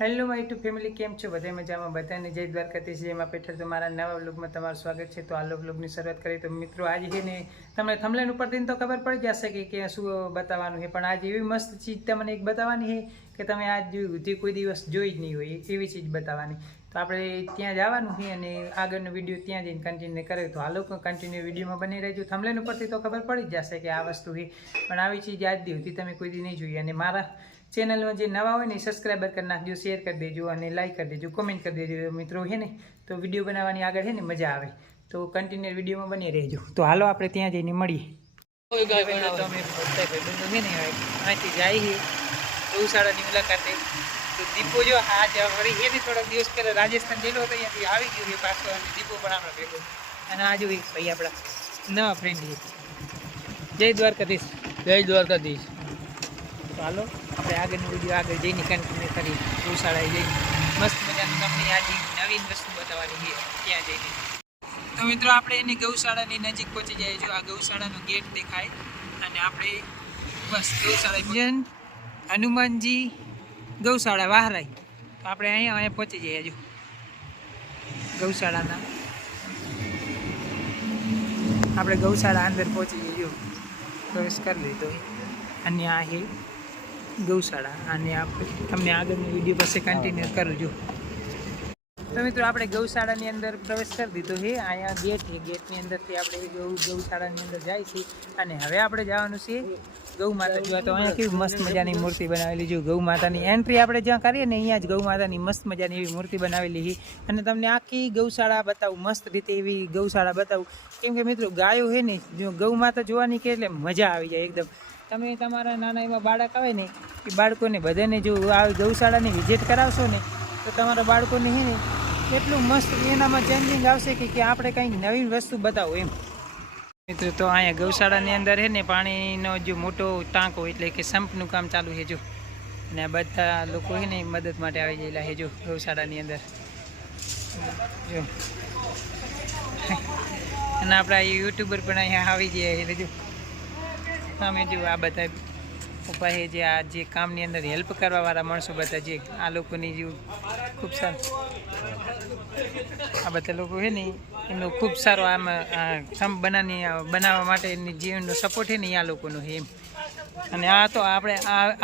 Hello my YouTube family, કેમ છો? બધા મજામાં? બધાને જય દ્વારકાધીશ, જેમાં પેઠળ તમારા નવા વ્લોગમાં તમારું સ્વાગત છે. તો આ વ્લોગની શરૂઆત કરીએ તો મિત્રો આજે છે ને તમને થંબનેલ ઉપરથી તો ખબર પડી જશે કે શું બતાવવાનું છે, પણ આજે એવી મસ્ત ચીજ તમને એક બતાવવાની છે કે તમે આજ કોઈ દિવસ જોઈ જ નહીં હોય એવી ચીજ બતાવવાની. તો આપણે ત્યાં જવાનું છે અને આગળનો વિડીયો ત્યાં જઈને કન્ટિન્યુ કરે. તો હાલો કન્ટિન્યુ વિડીયોમાં બની રહેજો. થંબનેલ ઉપરથી તો ખબર પડી જ જશે કે આ વસ્તુ છે, પણ આવી ચીજ આજ સુધી તમે કોઈ દી નહીં જોઈ. અને મારા ચેનલમાં જે નવા હોય ને સબસ્ક્રાઈબર કરી નાખજો, શેર કરી દેજો અને લાઈક કરી દેજો, કોમેન્ટ કરી દેજો મિત્રો છે ને. તો વિડીયો બનાવવાની આગળ છે ને મજા આવે. તો કન્ટિન્યુ વિડીયોમાં બની રહેજો. તો હાલો આપણે ત્યાં જઈને મળીએ. તો અમે છે ને અહીંથી જઈએ ગૌશાળાની મુલાકાતે. તો દીપો જો આજ વળી એની થોડાક દિવસ પહેલાં રાજસ્થાન ગયેલો હતો, અહીંયાથી આવી ગયો છે પાછો. અને દીપો પણ આપણે ભેગો. અને આ જો ભાઈ આપણા નવા ફ્રેન્ડ છે. જય દ્વારકાધીશ. જય દ્વારકાધીશ. તો હાલો આપણે આગળનો વિડીયો આગળ જઈને કન્ટિન્યુ કરી. ગૌશાળાએ જઈને મસ્ત મજાની તમને આજે નવીન વસ્તુ બતાવવાની છે ત્યાં જઈને. તો મિત્રો આપણે એની ગૌશાળાની નજીક પહોંચી જાય. જો આ ગૌશાળાનો ગેટ દેખાય અને આપણે બસ ગૌશાળા હનુમાનજી ગૌશાળા વાહરાઈ. તો આપણે અહીંયા પહોંચી જઈએ. જો ગૌશાળાના આપણે ગૌશાળા અંદર પહોંચી જઈએ. પ્રવેશ કરી લીધો અને આ છે ગૌશાળા. અને આપણે તમને આગળની વિડીયો પાસે કન્ટિન્યુ કરજો. તો મિત્રો આપણે ગૌશાળાની અંદર પ્રવેશ કરી દીધો છે. અહીંયા ગેટ છે, ગેટની અંદરથી આપણે ગૌશાળાની અંદર જાય છે. અને હવે આપણે જવાનું છે ગૌ માતા જોવા. તો અહીંયા કેવી મસ્ત મજાની મૂર્તિ બનાવેલી. જો ગૌ માતાની એન્ટ્રી આપણે જ્યાં કરીએ ને અહીંયા જ ગૌ માતાની મસ્ત મજાની એવી મૂર્તિ બનાવેલી છે. અને તમને આખી ગૌશાળા બતાવું, મસ્ત રીતે એવી ગૌશાળા બતાવું. કેમ કે મિત્રો ગાયો છે ને, જો ગૌ માતા જોવાની કે એટલે મજા આવી જાય એકદમ. તમે તમારા નાના એવા બાળક આવે ને એ બાળકોને બધાને જો આ ગૌશાળાની વિઝિટ કરાવશો ને તો તમારા બાળકોને છે ને એટલું મસ્ત એનામાં ચેન્જિંગ આવશે કે આપણે કંઈક નવીન વસ્તુ બતાવો એમ. મિત્રો તો અહીંયા ગૌશાળાની અંદર છે ને પાણીનો જો મોટો ટાંકો એટલે કે સંપનું કામ ચાલુ છે. જો અને આ બધા લોકો છે ને મદદ માટે આવી ગયેલા છે. જો ગૌશાળાની અંદર જો અને આપણા યુટ્યુબર પણ અહીંયા આવી ગયા એટલે જો અમે જો આ બધા પપ્પા છે જે આ જે કામની અંદર હેલ્પ કરવાવાળા માણસો બધા જે આ લોકોની જે ખૂબ સારું આ બધા લોકો છે ને એમનો ખૂબ સારો આમ થંભ બનાવવા માટે એની જીવનનો સપોર્ટ છે ને આ લોકોનો છે એમ. અને આ તો આપણે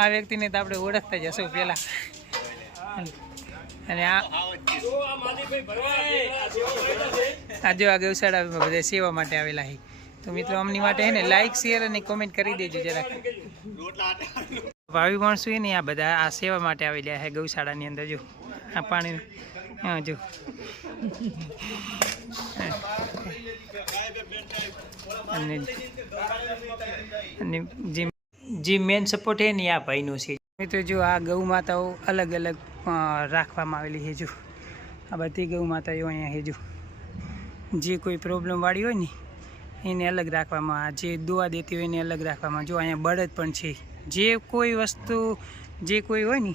આ વ્યક્તિને તો આપણે ઓળખતા જ હશું પહેલાં. અને આ જો આ ગૌશાળામાં બધા સેવા માટે આવેલા છે. તો મિત્રો અમની માટે છે ને લાઈક, શેર અને કોમેન્ટ કરી દેજો જરાક. ભાવિ માણસો છે ને આ બધા આ સેવા માટે આવેલા છે ગૌશાળાની અંદર. જો આ પાણી જો અને જે મેન સપોર્ટ છે ને આ ભાઈનો છે. મિત્રો જો આ ગૌ માતાઓ અલગ અલગ રાખવામાં આવેલી છે. જો આ બધી ગૌ માતાઓ અહીંયા છે. જો જે કોઈ પ્રોબ્લેમ વાળી હોય ને એને અલગ રાખવામાં, જે દોવા દેતી હોય એને અલગ રાખવામાં. જો અહીંયા બળદ પણ છે. જે કોઈ વસ્તુ જે કોઈ હોય ને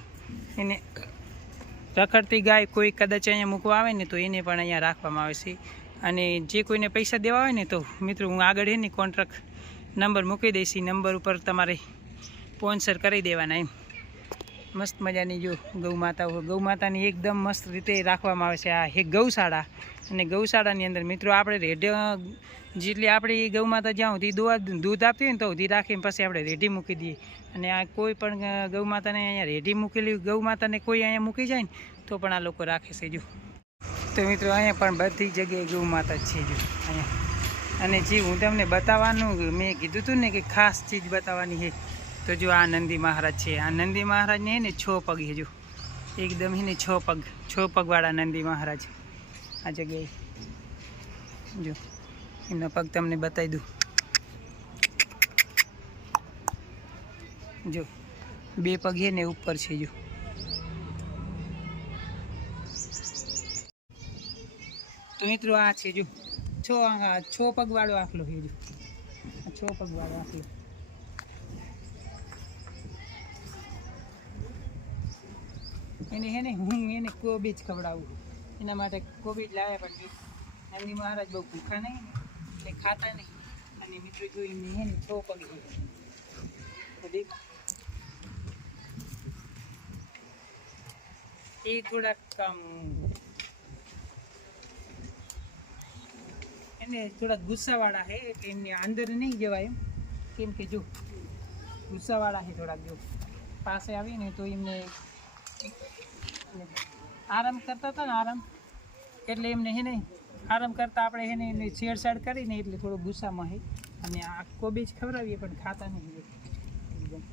એને રખડતી ગાય કોઈ કદાચ અહીંયા મૂકવા આવે ને તો એને પણ અહીંયા રાખવામાં આવે છે. અને જે કોઈને પૈસા દેવા હોય ને તો મિત્રો હું આગળ એને કોન્ટ્રાક્ટ નંબર મૂકી દઈશ. એ નંબર ઉપર તમારે સ્પોન્સર કરી દેવાના એમ. મસ્ત મજાની જો ગૌ માતાઓ, ગૌ માતાની એકદમ મસ્ત રીતે રાખવામાં આવે છે. આ એક ગૌશાળા. અને ગૌશાળાની અંદર મિત્રો આપણે રેડી જેટલી આપણી ગૌ માતા જ્યાં સુધી દૂધ આપતી હોય ને તો સુધી રાખીને પછી આપણે રેડી મૂકી દઈએ. અને આ કોઈ પણ ગૌ માતાને અહીંયા રેડી મૂકેલી ગૌ માતાને કોઈ અહીંયા મૂકી જાય ને તો પણ આ લોકો રાખે છે. જો તો મિત્રો અહીંયા પણ બધી જગ્યાએ ગૌ માતા જ છે. જો અહીંયા અને જે હું તમને બતાવવાનું મેં કીધું હતું ને કે ખાસ ચીજ બતાવવાની છે. તો જો આ નંદી મહારાજ છે. આ નંદી મહારાજને છે ને 6 પગ છે. જો એકદમ છે ને 6 પગવાળા નંદી મહારાજ આ જગ્યાએ. જો એમના પગ તમને બતાવી દઉં. જો 2 પગ છે ને ઉપર છે. જો તો મિત્રો આ છે જો 6 પગવાળો આખલો છે. જો આ 6 પગવાળો આખલો. એને હે ને હું એને કોબીજ ખવડાવું એના માટે કોબીજ લાવ્યા. પણ નંદી મહારાજ બહુ ભૂખા નહીં ને એટલે ખાતા નહીં. અને મિત્રો જોઈ એમને હે ને 6 પગ બધી એ થોડાક એને થોડાક ગુસ્સાવાળા છે એટલે એમને અંદર નહીં જવાય એમ, કેમ કે જો ગુસ્સાવાળા છે થોડાક, જો પાસે આવીને તો એમને આરામ કરતા હતા ને આરામ, એટલે એમને હે નહીં આરામ કરતાં આપણે એને એને છેડછાડ કરીને એટલે થોડો ગુસ્સામાં છે. અને આ કોબીજ ખવડાવીએ પણ ખાતા નહીં એકદમ.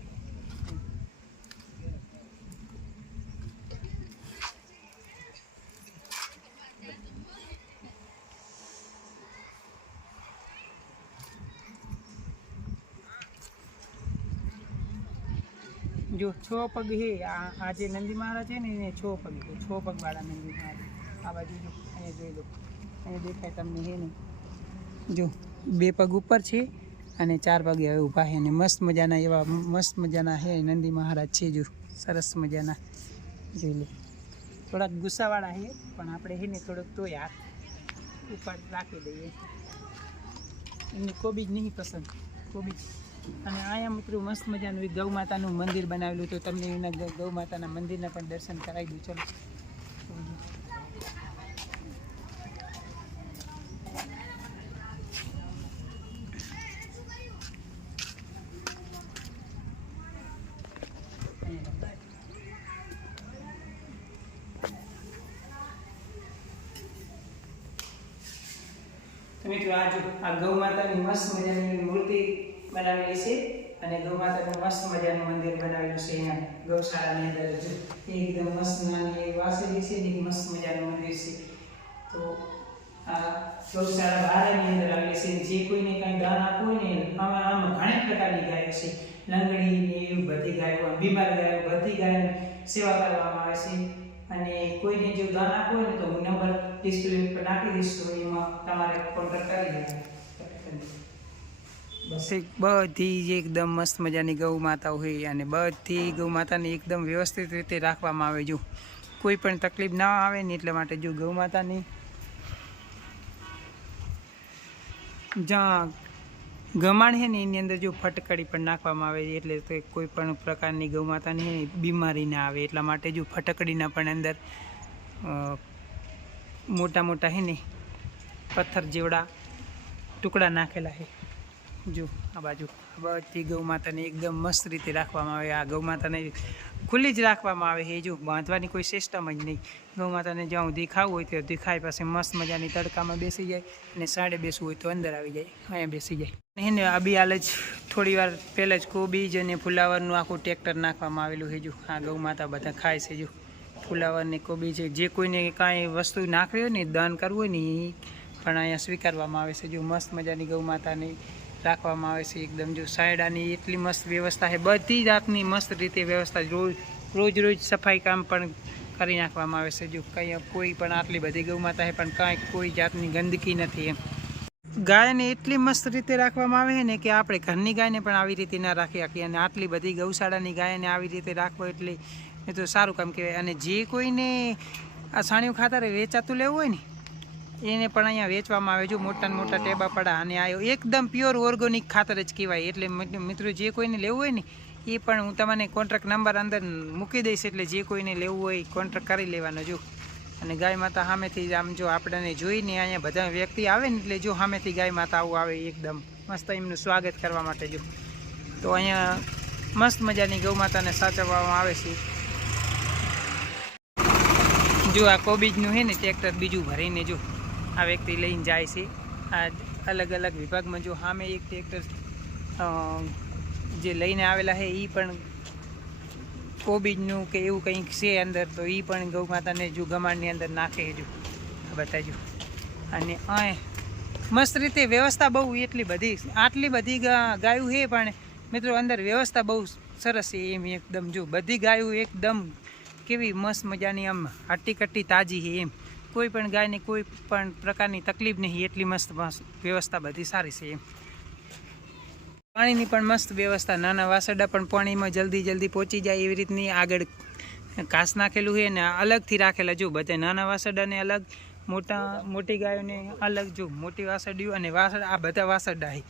જો 6 પગ છે આ જે નંદી મહારાજ છે ને એને 6 પગ છે, 6 પગવાળા નંદી મહારાજ. આ બાજુ જો અહીંયા જોઈ લો, અહીંયા દેખાય તમને છે ને, જો 2 પગ ઉપર છે અને 4 પગ હવે ઊભા છે. અને મસ્ત મજાના એવા મસ્ત મજાના છે નંદી મહારાજ છે, જો સરસ મજાના જોઈ લો. થોડાક ગુસ્સાવાળા છે પણ આપણે છે ને થોડોક તોય હાથ ઉપર રાખી દઈએ, એમને કોબીજ નહીં પસંદ, કોબીજ. અને અહીંયા મિત્રો મસ્ત મજાનું ગૌ માતાનું મંદિર બનાવેલું, તો તમને એના ગૌ માતાના મંદિરના પણ દર્શન કરાવી દઉં. ચલો મિત્રો આ ગૌ માતાની મસ્ત મજાની મૂર્તિ બનાવેલી છે અને ગૌ માતાનું મસ્ત મજાનું મંદિર બનાવેલું છે અહીંયા ગૌશાળાની અંદર. એકદમ મસ્ત નાની વાસળી છે ને મસ્ત મજાનું મંદિર છે. તો આ ગૌશાળા ભાડાની અંદર આવેલી છે. જે કોઈને કંઈ દાન આપવું હોય ને આમાં ઘણી પ્રકારની ગાયો છે, લંગડી ને એવી બધી ગાયો, બીમાર ગાયો, બધી ગાયોની સેવા કરવામાં આવે છે. અને કોઈને જો દાન આપવું હોય ને તો હું નંબર ડિસ્પ્લે પર નાખી દઈશ, તો એમાં તમારે કોન્ટેક્ટ કરી લેવાનો. બસ બધી જ એકદમ મસ્ત મજાની ગૌ માતાઓ હોય અને બધી ગૌ માતાને એકદમ વ્યવસ્થિત રીતે રાખવામાં આવે. જો કોઈ પણ તકલીફ ના આવે ને એટલા માટે જો ગૌ માતાની જ્યાં ગમાણ છે ને એની અંદર જો ફટકડી પણ નાખવામાં આવે એટલે તો કોઈ પણ પ્રકારની ગૌ માતાની બીમારી ના આવે એટલા માટે જો ફટકડીના પણ અંદર મોટા મોટા છે ને પથ્થર જેવડા ટુકડા નાખેલા છે. જો આ બાજુ બધી ગૌ માતાને એકદમ મસ્ત રીતે રાખવામાં આવે. આ ગૌ માતાને ખુલ્લી જ રાખવામાં આવે છે, જો બાંધવાની કોઈ સિસ્ટમ જ નહીં. ગૌ માતાને જ્યાં સુધી ખાવું હોય ત્યાં સુધી ખાય, પાસે મસ્ત મજાની તડકામાં બેસી જાય અને સાંજે બેસવું હોય તો અંદર આવી જાય, અહીંયા બેસી જાય. એને અભી હાલ જ થોડી વાર પહેલાં જ કોબીજ અને ફુલાવરનું આખું ટ્રેક્ટર નાખવામાં આવેલું છે. જો આ ગૌ માતા બધા ખાય છે. જો ફુલાવર ને કોબીજ, જે કોઈને કાંઈ વસ્તુ નાખવી હોય ને દાન કરવું હોય ને એ પણ અહીંયા સ્વીકારવામાં આવે છે. જો મસ્ત મજાની ગૌ માતાને રાખવામાં આવે છે એકદમ. જો સાયડાની એટલી મસ્ત વ્યવસ્થા છે, બધી જાતની મસ્ત રીતે વ્યવસ્થા. રોજ સફાઈ કામ પણ કરી નાખવામાં આવે છે. જો કંઈ કોઈ પણ આટલી બધી ગૌ માતા છે પણ કાંઈ કોઈ જાતની ગંદકી નથી એમ. ગાયને એટલી મસ્ત રીતે રાખવામાં આવે છે ને કે આપણે ઘરની ગાયને પણ આવી રીતે ના રાખી શકીએ, અને આટલી બધી ગૌશાળાની ગાયને આવી રીતે રાખવો એટલે એ તો સારું કામ કહેવાય. અને જે કોઈને આ છાણિયું ખાતર વેચાતું લેવું હોય ને એને પણ અહીંયા વેચવામાં આવે. જો મોટા મોટા ટેબા પડા અને આ એકદમ પ્યોર ઓર્ગેનિક ખાતર જ કહેવાય. એટલે મિત્રો જે કોઈને લેવું હોય ને એ પણ હું તમને કોન્ટ્રાક્ટ નંબર અંદર મૂકી દઈશ, એટલે જે કોઈને લેવું હોય કોન્ટ્રાક્ટ કરી લેવાનો. જો અને ગાય માતા સામેથી આમ જો આપણને જોઈને અહીંયા બધા વ્યક્તિ આવે ને એટલે જો સામેથી ગાય માતા આવું આવે એકદમ મસ્ત એમનું સ્વાગત કરવા માટે. જો તો અહીંયા મસ્ત મજાની ગૌ માતાને સાચવવામાં આવે છે. જો આ કોબીજનું છે ને ટ્રેક્ટર બીજું ભરીને જો આ વ્યક્તિ લઈને જાય છે. આ અલગ અલગ વિભાગમાં જો સામે એક ટ્રેક્ટર જે લઈને આવેલા છે એ પણ કોબીજનું કે એવું કંઈક છે અંદર, તો એ પણ ગૌ માતાને જો ગમાણની અંદર નાખે. જો બતાજો. અને આ મસ્ત રીતે વ્યવસ્થા બહુ એટલી બધી આટલી બધી ગાયું છે પણ મિત્રો અંદર વ્યવસ્થા બહુ સરસ છે એમ એકદમ. જો બધી ગાયું એકદમ કેવી મસ્ત મજાની આમ હટ્ટી કટ્ટી તાજી છે એમ. કોઈ પણ ગાયને કોઈ પણ પ્રકારની તકલીફ નહીં, એટલી મસ્ત વ્યવસ્થા બધી સારી છે એમ. પાણીની પણ મસ્ત વ્યવસ્થા, નાના વાસરડા પણ પાણીમાં જલ્દી પહોંચી જાય એવી રીતની આગળ ઘાસ નાખેલું છે ને અલગથી રાખેલા. જો બધા નાના વાસરડાને અલગ, મોટી ગાયોને અલગ. જો મોટી વાસરડીઓ અને આ બધા વાસરડા છે.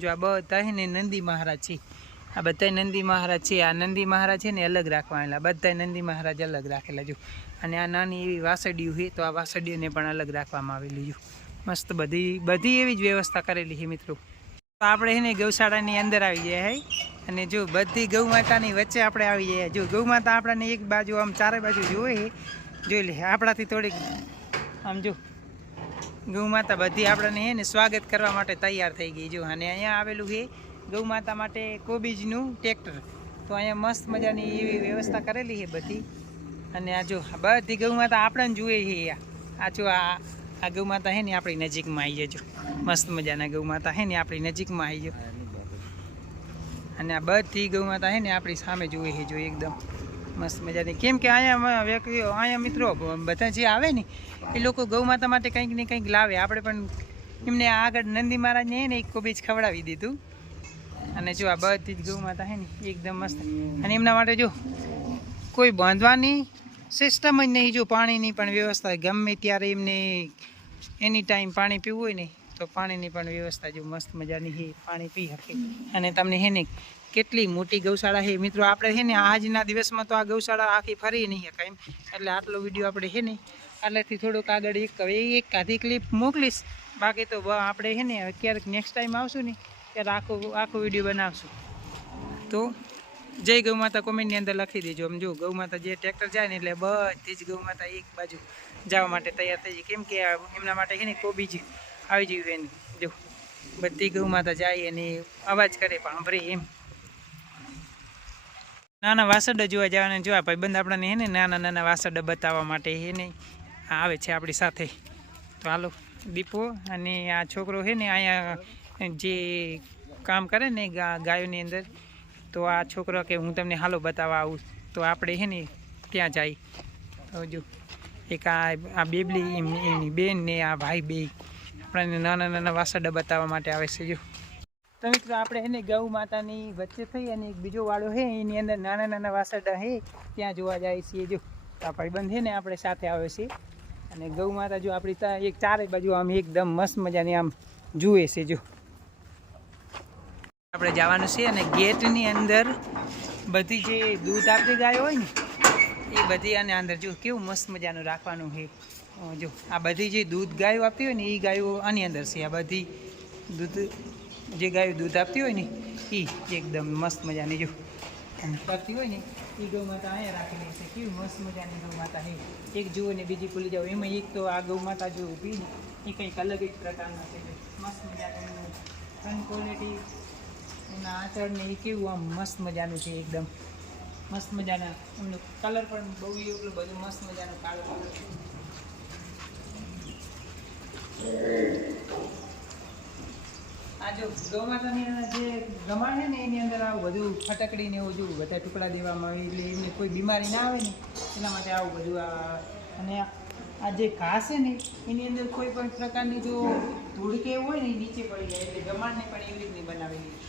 જો આ બધા છે ને નંદી મહારાજ છે આ બધા નંદી મહારાજ છે. આ નંદી મહારાજ છે ને અલગ રાખવાના, બધા નંદી મહારાજ અલગ રાખેલા જો. અને આ નાની એવી વાસળીઓ છે, તો આ વાસળીઓને પણ અલગ રાખવામાં આવેલી જો. મસ્ત બધી એવી જ વ્યવસ્થા કરેલી છે મિત્રો. તો આપણે છે ને ગૌશાળાની અંદર આવી ગયા હે, અને જો બધી ગૌ માતાની વચ્ચે આપણે આવી ગયા. જો ગૌ માતા આપણને એક બાજુ આમ ચારે બાજુ જોઈ જોઈ લે, આપણાથી થોડીક આમ જો ગૌ માતા બધી આપણને હે ને સ્વાગત કરવા માટે તૈયાર થઈ ગઈ જો. અને અહીંયા આવેલું છે ગૌ માતા માટે કોબીજનું ટ્રેક્ટર. તો અહીંયા મસ્ત મજાની એવી વ્યવસ્થા કરેલી છે બધી. અને આ જો બધી ગૌ માતા આપણને જુએ છે. આ જો આ ગૌ માતા છે ને આપણી નજીકમાં આવી જજો. મસ્ત મજાના ગૌ માતા છે ને આપણી નજીકમાં આવી જાઓ. અને આ બધી ગૌ માતા છે ને આપણી સામે જુએ છે જો, એકદમ મસ્ત મજાની. કેમ કે અહીંયા વ્યક્તિઓ, અહીંયા મિત્રો બધા જે આવે ને એ લોકો ગૌ માતા માટે કંઈક ને કંઈક લાવે. આપણે પણ એમને આગળ નંદી મહારાજને ને એક કોબીજ ખવડાવી દીધું. અને જો આ બધી જ ગૌ માતા છે ને એકદમ મસ્ત. અને એમના માટે જો કોઈ બાંધવાની સિસ્ટમ જ નહીં, જો પાણીની પણ વ્યવસ્થા ગમે ત્યારે એમને એની ટાઈમ પાણી પીવું હોય ને તો પાણીની પણ વ્યવસ્થા જો મસ્ત મજાની છે, પાણી પી શકે. અને તમને છે ને કેટલી મોટી ગૌશાળા છે મિત્રો. આપણે છે ને આજના દિવસમાં તો આ ગૌશાળા આખી ફરી નહીં શકાય એમ, એટલે આટલો વિડીયો આપણે છે ને આટલેથી થોડુંક આગળ એક આધી ક્લિપ મોકલીશ. બાકી તો આપણે છે ને ક્યારેક નેક્સ્ટ ટાઈમ આવશું ને ત્યારે આખો વિડીયો બનાવશું. તો જય ગૌ માતા કોમેન્ટની અંદર લખી દેજો. આમ જો ગૌ માતા જે ટ્રેક્ટર જાય ને એટલે બધી જ ગૌ માતા એક બાજુ જવા માટે તૈયાર થઈ જાય. કેમ કે એમના માટે છે ને કોબીજ આવી જઈએ એની જો બધી ગૌ માતા જાય અને અવાજ કરે પણ સાંભળે એમ. નાના વાસડા જોવા જવાના. જો આ ભાઈબંધ આપણને હે ને નાના વાસડા બતાવવા માટે હે ને આવે છે આપણી સાથે. તો હાલો દીપો અને આ છોકરો છે ને અહીંયા જે કામ કરે ને ગાયોની અંદર, તો આ છોકરો કે હું તમને હાલો બતાવવા આવું. તો આપણે છે ને ત્યાં જાય. તો જો એક આ બેબલી એની બેન ને આ ભાઈ બે આપણને નાના વાસડા બતાવવા માટે આવે છે જો. તો મિત્રો આપણે એને ગૌ માતાની વચ્ચે થઈ અને એક બીજો વાળો છે એની અંદર નાના વાસડા છે ત્યાં જોવા જાય છીએ જો. આ ભાઈબંધ છે ને આપણે સાથે આવે છે. અને ગૌ માતા જો આપણી એક ચારે બાજુ આમ એકદમ મસ્ત મજાની આમ જુએ છે જો. આપણે જવાનું છે અને ગેટની અંદર બધી જે દૂધ આપતી ગાયો હોય ને એ બધી અને અંદર જો કેવું મસ્ત મજાનું રાખવાનું છે જો. આ બધી જે દૂધ ગાયો આપતી હોય ને એ ગાયો આની અંદર છે. આ બધી દૂધ જે ગાયો દૂધ આપતી હોય ને એ એકદમ મસ્ત મજાની જો કરતી હોય ને એ ગૌ માતા અહીંયા રાખેલી છે. કેવી મસ્ત મજાની ગૌ માતા છે. એક જુઓ ને બીજી ભૂલી જાઓ. એમાં એક તો આ ગૌ માતા જો ઊભી ને એ કંઈક અલગ જ પ્રકારના છે. મસ્ત મજાનું ફન ક્વોલિટી એના આચરણ ને એ કેવું આમ મસ્ત મજાનું છે. એકદમ મસ્ત મજાના. એમનું કલર પણ બહુ એટલું બધું મસ્ત મજાનું કાળો કલર છે. આ જો ગૌ માતાની જે ગમાણ છે ને એની અંદર આવું બધું ફટકડી ને એવું જોવું બધા ટુકડા દેવામાં આવે એટલે એમને કોઈ બીમારી ના આવે ને એના માટે આવું બધું. અને આ જે ઘાસ છે ને એની અંદર કોઈ પણ પ્રકારની જો ધૂળ કે એવું હોય ને એ નીચે પડી જાય એટલે ગમાણને પણ એવી રીતની બનાવેલી છે.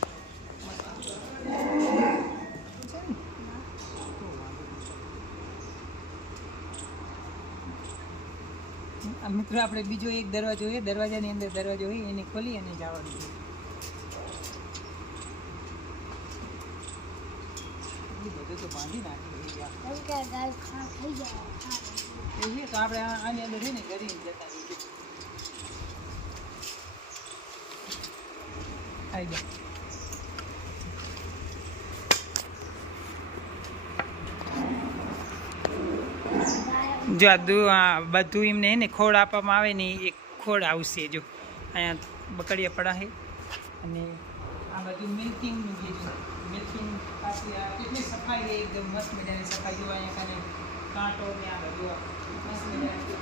મિત્રો આપણે બીજો એક દરવાજો છે, દરવાજાની અંદર દરવાજો હોય એને ખોલી અને જવાનું છે. બધું તો બાંધી નાખ્યું તો આપણે આની અંદર છે ને ઘરી જતા રહીએ. જો આ બધું એમને એને ખોળ આપવામાં આવે ને એક ખોળ આવશે જો. અહીંયા બકડિયા પડા છે અને આ બધું મિલ્કિંગનું જે છે મિલ્કિંગ પાછી કેટલી સફાઈ છે એકદમ મસ્ત મજાની સફાઈ જો. અહીંયા કાને કાંટો ને આ બધું મસ્ત મજાની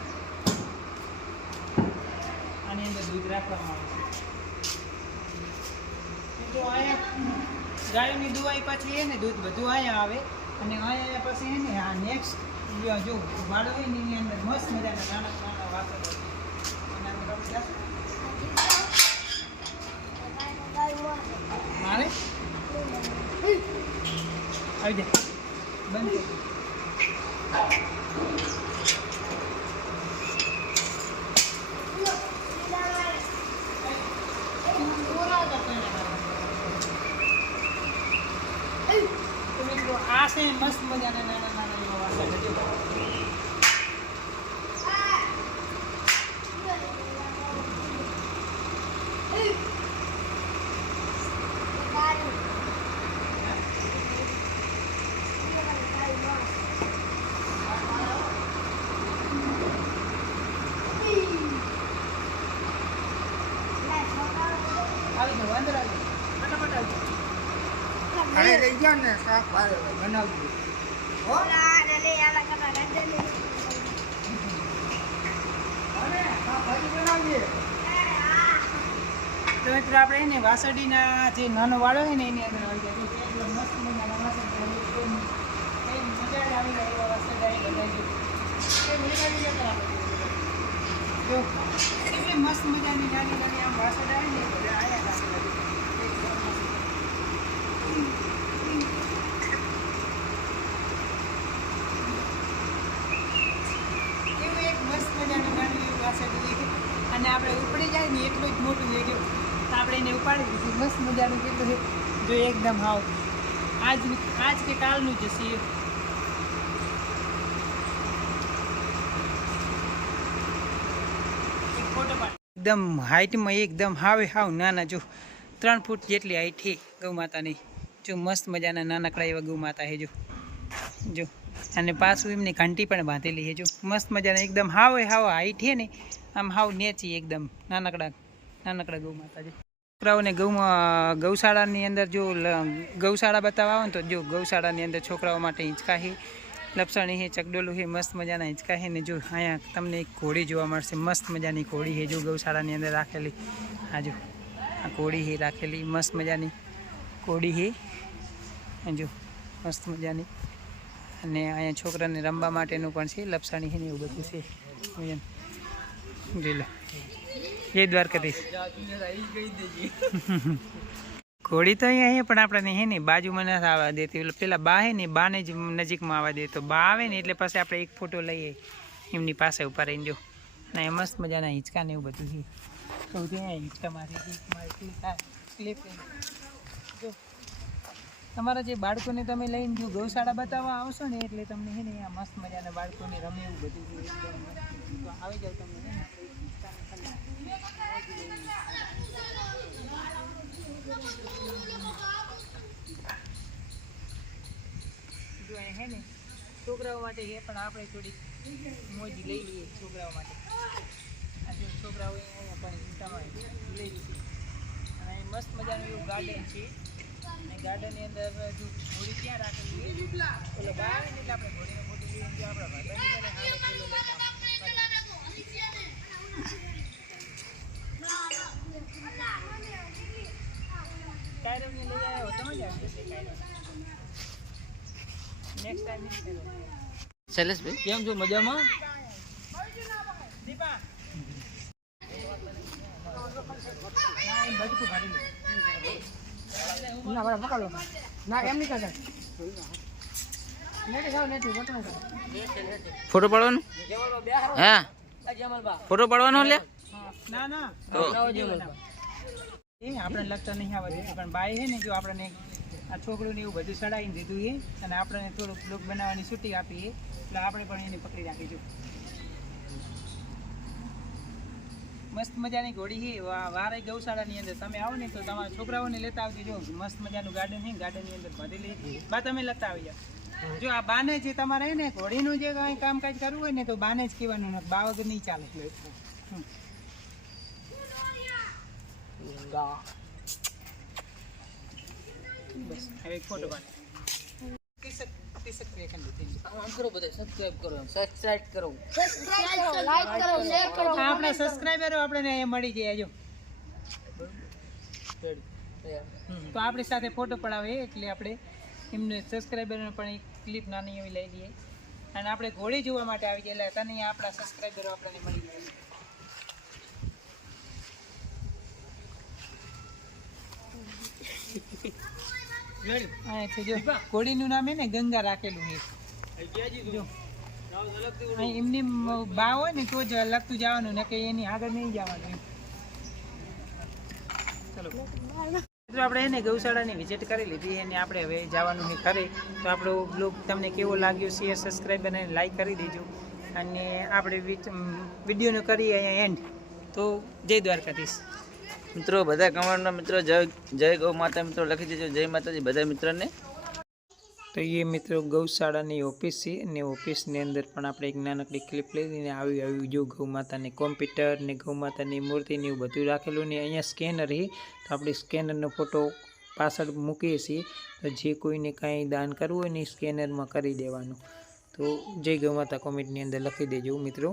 આની અંદર દૂધ રાખવામાં આવે છે. તો અહીંયા ગાયોની દુવાઈ પછી છે ને દૂધ બધું અહીંયા આવે. અને અહીંયા પછી છે ને આ નેક્સ્ટ જો વાળો હોય ને એની અંદર મસ્ત મજાના નાના વાસણ મારે આવી જાય બંધ. મસ્ત મજાના નાના નાના એવા વાસણ છે જો. આવી જાઓ અંદર આવી જાઓ ફટાફટ આવી જાઓ. અરે લઈ જાઓ ને શાક બનાવજો હો તો મિત્રો આપણે એને વાસળીના જે નાનો વાળો હોય ને એની અંદર આવી જાય એટલે મસ્ત મજાના વાસણ મજા આવી જાય એવા વાસણ જો એટલી મસ્ત મજાની નાની નાની આમ વાસણ આવી ને બધા આયા એવું એક મસ્ત મજાનું નાનું એવું વાસણ અને આપણે ઉપડી જાય ને એટલું જ મોટું થઈ ગયું તો આપણે એને ઉપાડી દીધું મસ્ત મજાનું કેટલું છે જો એકદમ હાવ આજ કે કાલનું જ છે એકદમ હાઈટમાં એકદમ હાવે હાવ નાના જો 3 ફૂટ જેટલી હાઈટ છે ગૌ માતાની જો મસ્ત મજાના નાનકડા એવા ગૌ માતા છે જો અને પાછું એમની ઘંટી પણ બાંધેલી છે જો મસ્ત મજાના એકદમ હાવે હાવ હાઈટ છે ને આમ હાવ નેચી એકદમ નાનકડા ગૌ માતા છે. છોકરાઓને ગૌશાળાની અંદર જો ગૌશાળા બતાવવા આવે ને તો જો ગૌશાળાની અંદર છોકરાઓ માટે હિંચકા છે લપસણી છે ચકડોલું છે મસ્ત મજાના હિંચકા છે ને જો અહીંયા તમને એક ઘોડી જોવા મળશે મસ્ત મજાની ઘોડી છે જો ગૌશાળાની અંદર રાખેલી હા જો આ ઘોડી છે રાખેલી મસ્ત મજાની ઘોડી છે જો મસ્ત મજાની અને અહીંયા છોકરાને રમવા માટેનું પણ છે લપસણી છે ને એવું બધું છે જોઈ લો જય દ્વારકાધીશ. ઘોડી તો અહીંયા પણ આપણને હે ને બાજુમાં નથી આવવા દેતી પેલા બા હે ને બાને જ નજીકમાં આવવા દે તો બા આવે ને એટલે પછી આપણે એક ફોટો લઈએ એમની પાસે ઉભા રહીને જો અને એ મસ્ત મજાના હિંચકા ને એવું બધું છે સૌથી અહીંયા હિંચકા મારી ક્લિપ જો તમારા જે બાળકોને તમે લઈને જો ગૌશાળા બતાવવા આવશો ને એટલે તમને છે ને અહીંયા મસ્ત મજાના બાળકોને રમે એવું બધું છે તો આવી જાવ તમને જો અહીંયા હે ને છોકરાઓ માટે છે પણ આપણે થોડી મોજ લઈ લઈએ છોકરાઓ માટે આ જો છોકરાઓ અહીંયા પણ ચિંતામાં લઈ લીધી અને અહીં મસ્ત મજાનું એવું ગાર્ડન છે અને ગાર્ડનની અંદર જો ઘોડી ક્યાં રાખેલી છે એટલે બહાર આવે ને એટલે આપણે ઘોડીનો ફોટો લઈએ જો આપણા ભાઈ કાયરોને લઈ આવ્યો તમે જ આવી જશે કાયરો નેક્સ્ટ ટાઈમ નહીં કરો. શૈલેષભાઈ કેમ છો મજામાં? દીપા ના એ બટકું ભરી લે ના બરાબર પકડો ના એમ નહીં કરતા નેટ જાવ નેટ બટન ફોટો પાડવાનો હા ફોટો પાડવાનો લે ના ના એ આપણે લગતા નહીં આવવા દીધું પણ બાઈ છે ને જો આપણને આ છોકરું ને એવું બધું ચડાવીને દીધું એ અને આપણને થોડુંક બ્લોગ બનાવવાની છૂટી આપી એટલે આપણે પણ એને પકડી રાખીશું. મસ્ત મજાની ઘોડી છે વારે ગૌશાળાની અંદર તમે આવો ને તો તમારા છોકરાઓને લેતા આવજો જો મસ્ત મજાનું ગાર્ડન છે ગાર્ડનની અંદર ભરેલી બા તમે લેતા આવી જાઓ જો આ બાને જે તમારે ને ઘોડીનું જે કાંઈ કામકાજ કરવું હોય ને તો બાને જ કહેવાનું નથી બા વગર નહીં ચાલે. બસ હવે એક ફોટો પાડ આપણા સબસ્ક્રાઇબરો આપણે મળી જાય જો તો આપણી સાથે ફોટો પડાવે એટલે આપણે એમને સબસ્ક્રાઇબરને પણ એક ક્લિપ નાની એવી લઈ લઈએ અને આપણે ઘોડી જોવા માટે આવી ગયા એટલે તને આપણા સબસ્ક્રાઇબરો આપણને મળી જાય. જો ઘોડીનું નામ હે ને ગંગા રાખેલું છે જો એમની બા હોય ને તો જ લગતું જવાનું ને કે એની આગળ નહીં જવાનું. ચલો મિત્રો આપણે એને ગૌશાળાની વિઝિટ કરી લીધી અને આપણે હવે જવાનું છે ઘરે. તો આપણો બ્લોગ તમને કેવો લાગ્યો, શેર સબસ્ક્રાઈબ અને લાઈક કરી દેજો. અને આપણે વિડીયોનો કરીએ અહીંયા એન્ડ. તો જય દ્વારકાધીશ મિત્રો. બધા કમેન્ટમાં મિત્રો જય ગૌ માતા મિત્રો લખી દેજો. જય માતાજી બધા મિત્રોને. તો એ મિત્રો ગૌશાળાની ઓફિસ છે અને ઓફિસની અંદર પણ આપણે એક નાનકડી ક્લિપ લઈને આવ્યું જો ગૌ માતાને કોમ્પ્યુટર ને ગૌ માતાની મૂર્તિ ને એવું બધું રાખેલું ને અહીંયા સ્કેનર છે. તો આપણે સ્કેનરનો ફોટો પાછળ મૂકીએ છીએ. તો જે કોઈને કાંઈ દાન કરવું હોય ને સ્કેનરમાં કરી દેવાનું. તો જય ગૌ માતા કોમેન્ટની અંદર લખી દેજો મિત્રો.